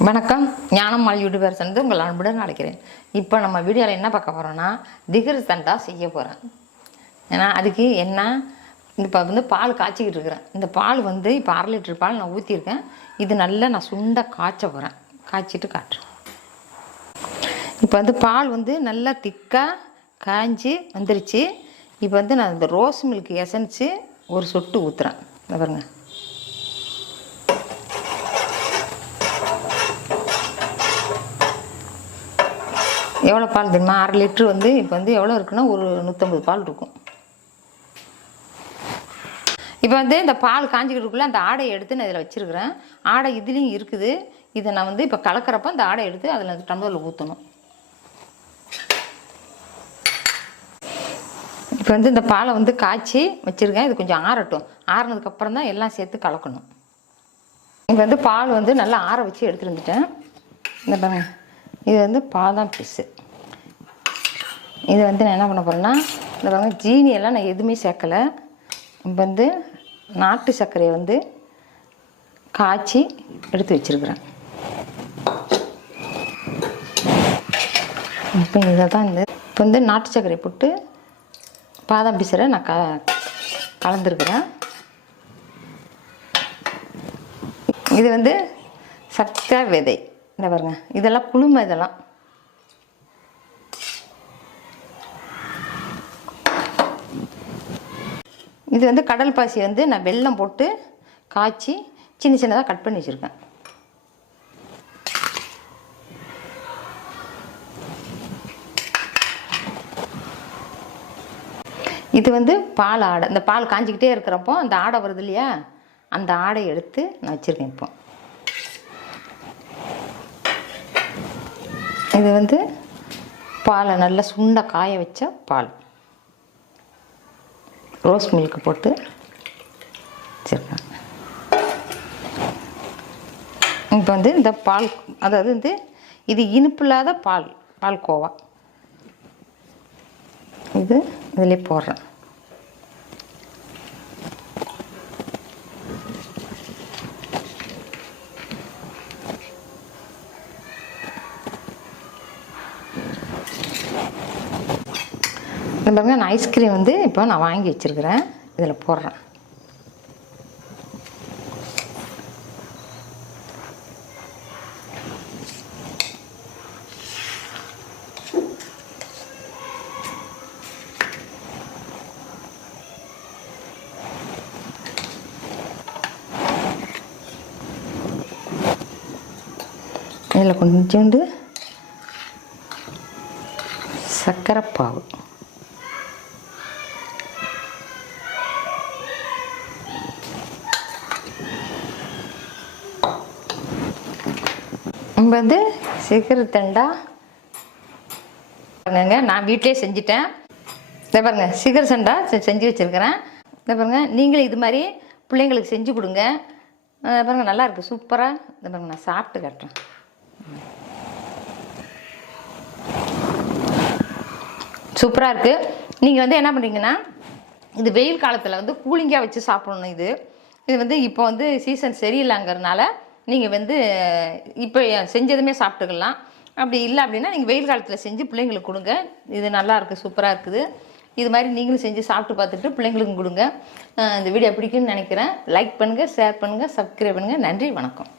வணக்கம். ஞானம்மாள் யூடியூபர்ஸ் வந்து உங்கள் அன்புடன் அழைக்கிறேன். இப்போ நம்ம வீடியோவில் என்ன பார்க்க போகிறோன்னா திகிர் தண்டா செய்ய போகிறேன். ஏன்னா அதுக்கு என்ன இப்போ வந்து பால் காய்ச்சிக்கிட்டு இருக்கிறேன். இந்த பால் வந்து இப்போ 1/2 லிட்டர் பால் நான் ஊற்றிருக்கேன். இது நல்லா நான் சுண்ட காய்ச்ச போகிறேன். காய்ச்சிட்டு காட்டுறேன். இப்போ வந்து பால் வந்து நல்லா திக்காக காய்ஞ்சி வந்துருச்சு. இப்போ வந்து நான் இந்த ரோஸ் மில்க் எசன்ஸு ஒரு சொட்டு ஊற்றுறேன். இதை பாருங்க. எவ்வளோ பால் தெரியுமா? 1/2 லிட்ரு வந்து இப்போ வந்து எவ்வளோ இருக்குன்னா ஒரு 150 பால் இருக்கும். இப்போ வந்து இந்த பால் காஞ்சிக்கிட்டுக்குள்ளே அந்த ஆடையை எடுத்து நான் இதில் வச்சுருக்கிறேன். ஆடை இதுலேயும் இருக்குது. இதை நான் வந்து இப்போ கலக்கிறப்ப அந்த ஆடை எடுத்து அதில் அந்த டம்ளரில் ஊற்றணும். இப்போ வந்து இந்த பாலை வந்து காய்ச்சி வச்சுருக்கேன். இது கொஞ்சம் ஆறட்டும். ஆறினதுக்கப்புறம் தான் எல்லாம் சேர்த்து கலக்கணும். இப்போ வந்து பால் வந்து நல்லா ஆற வச்சு எடுத்துகிட்டு வந்துட்டேன். இந்த பாருங்க, இது வந்து பாதாம் பீஸு. இது வந்து நான் என்ன பண்ண போகிறேன்னா, இந்த பாருங்க ஜீனியெல்லாம் நான் எதுவுமே சேர்க்கலை. இப்போ வந்து நாட்டு சர்க்கரையை வந்து காய்ச்சி எடுத்து வச்சுருக்கிறேன். இப்போ இதை தான் இப்போ வந்து நாட்டு சர்க்கரை போட்டு பாதாம் பீஸரை நான் கலந்துருக்கிறேன். இது வந்து சர்க்கரை விதை. இந்த பாருங்க, இதெல்லாம் குளுமை. இதெல்லாம் இது வந்து கடல் பாசி வந்து நான் வெல்லம் போட்டு காய்ச்சி சின்ன சின்னதாக கட் பண்ணி வச்சுருக்கேன். இது வந்து பால் ஆடை. இந்த பால் காஞ்சிக்கிட்டே இருக்கிறப்போ அந்த ஆடை வருது இல்லையா, அந்த ஆடை எடுத்து நான் வச்சுருக்கேன். இப்போ இது வந்து பாலை நல்லா சுண்ட காய வச்ச பால், ரோஸ் மில்க் போட்டு வச்சுருக்கேன். இப்போ வந்து இந்த பால், அதாவது வந்து இது இனிப்பு இல்லாத பால் கோவா, இது இதிலே போடுறேன். இந்த பாருங்க, நான் ஐஸ்கிரீம் வந்து இப்போ நான் வாங்கி வச்சுருக்கிறேன். இதில் போடுறேன். இதில் கொஞ்சோண்டு சர்க்கரை பாவு, நம்ம வந்து சிகர் தண்டா பாருங்க, நான் வீட்டிலே செஞ்சிட்டேன். இதை பாருங்க, சிகர் சண்டா செஞ்சு வச்சுருக்கிறேன். இதை பாருங்க, நீங்களும் இது மாதிரி பிள்ளைங்களுக்கு செஞ்சு கொடுங்க. பாருங்க, நல்லா இருக்குது, சூப்பராக. இதை பாருங்க, நான் சாப்பிட்டு காட்டுறேன். சூப்பராக இருக்குது. நீங்கள் வந்து என்ன பண்ணுறீங்கன்னா, இது வெயில் காலத்தில் வந்து கூலிங்காக வச்சு சாப்பிடணும். இது வந்து இப்போ வந்து சீசன் சரியில்லைங்கிறதுனால நீங்கள் வந்து இப்போ செஞ்சதுமே சாப்பிட்டுக்கலாம். அப்படி இல்லை அப்படின்னா நீங்கள் வெயில் காலத்தில் செஞ்சு பிள்ளைங்களுக்கு கொடுங்க. இது நல்லா இருக்குது, சூப்பராக இருக்குது. இது மாதிரி நீங்களும் செஞ்சு சாப்பிட்டு பார்த்துட்டு பிள்ளைங்களுக்கும் கொடுங்க. இந்த வீடியோ பிடிக்குன்னு நினைக்கிறேன். லைக் பண்ணுங்கள், ஷேர் பண்ணுங்கள், சப்ஸ்கிரைப் பண்ணுங்கள். நன்றி, வணக்கம்.